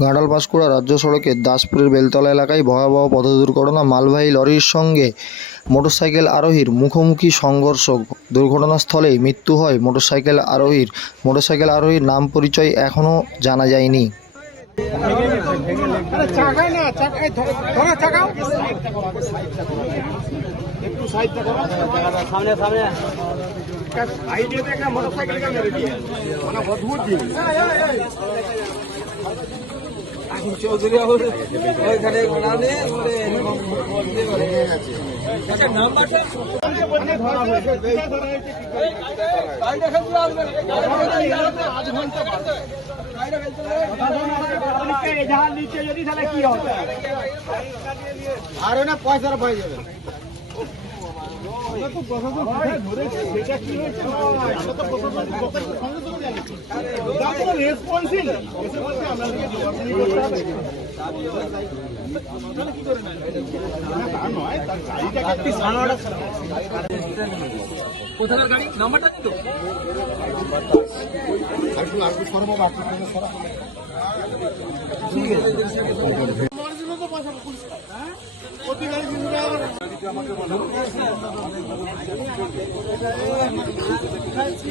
ঘাটাল পাঁশকুড়া রাজ্য সড়কের দাসপুরের বেলতলা এলাকায় ভয়াবহ পথ দুর্ঘটনা মালবাহী লরির সঙ্গে মোটরসাইকেল আরোহীর মুখোমুখি সংঘর্ষ। দুর্ঘটনাস্থলেই মৃত্যু হয় মোটরসাইকেল আরোহীর। মোটরসাইকেল আরোহীর নাম পরিচয় এখনও জানা যায়নি। সামনে সামনে মোটরসাইকেল চৌধুরী ওইখানে আর না পয়সার পাই যাবে কোথাকার গাড়ি? নাম্বারটা দিত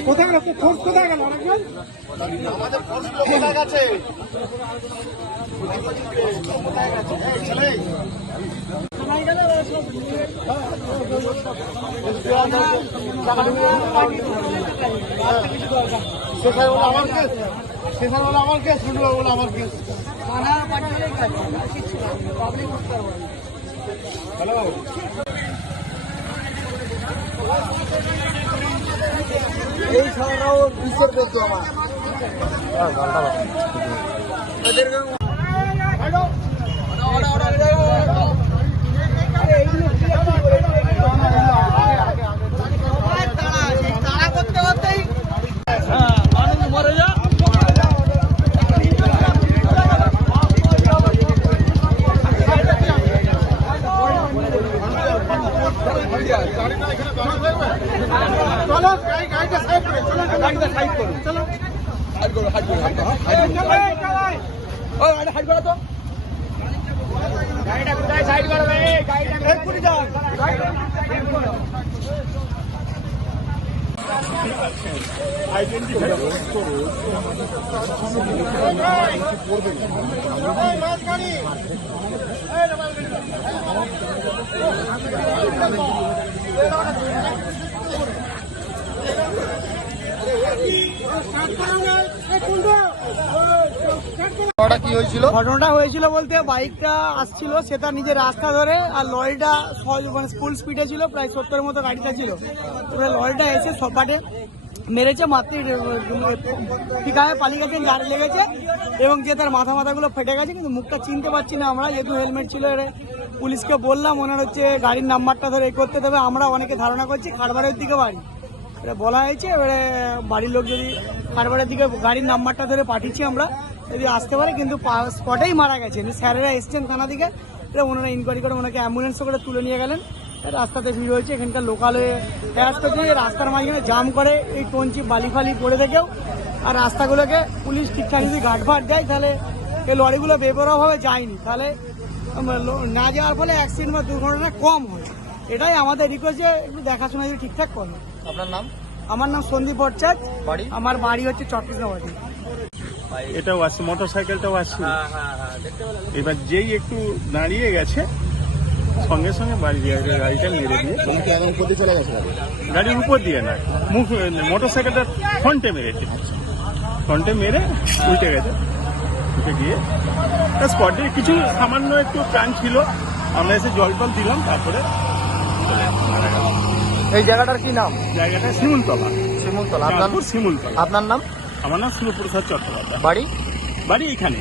কোথায় গেল? খোঁজ কোথায় গেল? অনেকজন কোথায় গেছে? বলে আমার কেস বলে আমার কেস। শুনব বলে আমার কেস বিশ্বের দেখতো এই চলো গাড়ি গাড়িটা সাইড করে চলো গাড়িটা সাইড করো চলো হাইড করো হাইড করো হাইড করো ওই গাড়ি হাইড করো তো গাড়িটা কোথায় সাইড করো ভাই গাড়িটা এক্ষুনি যাও আইডেন্টিফাই করো ঘটনাটা হয়েছিল? বলতে বাইকটা আসছিল, সেটা নিজের রাস্তা ধরে, আর লরিটা মানে ফুল স্পিডে ছিল, প্রায় সত্তরের মতো গাড়িটা ছিল। লরিটা এসে সপাটে মেরেছে মাতৃ ঠিকায় পালিয়ে গেছে, গাড়ি লেগেছে, এবং যে তার মাথা মাথাগুলো ফেটে গেছে, কিন্তু মুখটা চিনতে পারছি না আমরা, যেহেতু হেলমেট ছিল এর, পুলিশকে বললাম, ওনার হচ্ছে গাড়ির নাম্বারটা ধরে এ করতে দেবে, আমরা অনেকে ধারণা করছি খারবারের দিকে বাড়ি। এটা বলা হয়েছে, এবারে বাড়ির লোক যদি খারবারের দিকে গাড়ির নাম্বারটা ধরে পাঠিয়েছি আমরা যদি আসতে পারে কিন্তু স্পটেই মারা গেছেন স্যারেরা এসছেন থানা দিকে এটা ওনারা ইনকোয়ারি করে ওনাকে অ্যাম্বুলেন্সে করে তুলে নিয়ে গেলেন। রাস্তাতে ভিড় হয়েছে এখানকার লোকালে হ্যারাস করছে যে রাস্তার মাঝখানে জাম করে এই টঞ্চি বালি ফালি পড়ে থেকেও। আর রাস্তাগুলোকে পুলিশ ঠিকঠাক যদি গার্ডফাট দেয় তাহলে এই লরিগুলো বেপরোয়াভাবে যায়নি। তাহলে না যাওয়ার ফলে অ্যাক্সিডেন্ট বা দুর্ঘটনা কম হয়। এটাই আমাদের রিকোয়েস্ট যে একটু দেখাশোনা যদি ঠিকঠাক করে। আপনার নাম? আমার নাম সন্দীপ ভট্টাচ বাড়ি? আমার বাড়ি হচ্ছে চট্টিশগড়ে এটাও আসছে মোটর সাইকেলটাও আসছিল এবার যেই একটু দাঁড়িয়ে গেছে সঙ্গে সঙ্গে বাড়ি দিয়ে গাড়িটা মেরে দিয়ে চলে গেছে। গাড়ির উপর দিয়ে না মুখ মোটর সাইকেলটা ফ্রন্টে মেরেছে। ফ্রন্টে মেরে উল্টে গেছে। উঠে গিয়ে স্পটে কিছু সামান্য একটু প্রাণ ছিল। আমরা এসে জল টল দিলাম তারপরে এই জায়গাটার কি নাম? জায়গাটা শিমুলতলা। শিমুলতলা। আপনার শিমুলতলা। আপনার নাম? আমার নাম শিবপ্রসাদ চট্টোপাধ্যায়। বাড়ি? বাড়ি এখানে